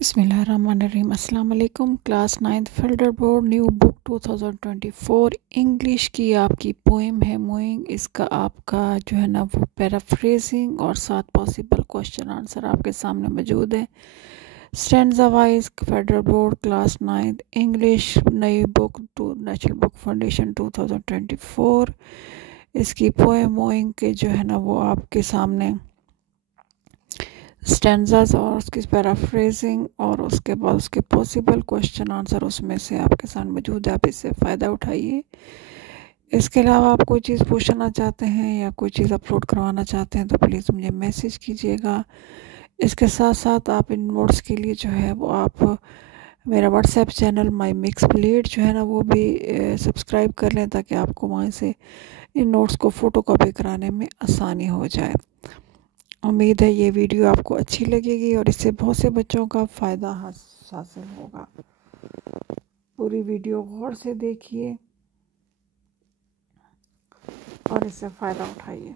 बिस्मिल्लाहिर्रहमानिर्रहीम। अस्सलाम वालेकुम। Class 9th fielder board new book 2024 English की आपकी पोएम है मोइंग। इसका आपका जो है ना वो पैराफ्रेजिंग और 7 पॉसिबल क्वेश्चन आंसर आपके सामने मौजूद है। Standard wise federal board class 9th English नई book two national book foundation 2024। इसकी पोएम मोइंग के जो है ना वो आपके सामने स्टैंजास और उसकी पैराफ्रेजिंग और उसके बाद उसके पॉसिबल क्वेश्चन आंसर उसमें से आपके साथ मौजूद है। आप इससे फ़ायदा उठाइए। इसके अलावा आप कोई चीज़ पूछना चाहते हैं या कोई चीज़ अपलोड करवाना चाहते हैं तो प्लीज़ मुझे मैसेज कीजिएगा। इसके साथ साथ आप इन नोट्स के लिए जो है वो आप मेरा WhatsApp channel my mix plate जो है ना वो भी सब्सक्राइब कर लें ताकि आपको वहाँ से इन नोट्स को फ़ोटोकॉपी कराने में आसानी हो जाए। उम्मीद है ये वीडियो आपको अच्छी लगेगी और इससे बहुत से बच्चों का फ़ायदा हासिल होगा। पूरी वीडियो गौर से देखिए और इससे फ़ायदा उठाइए।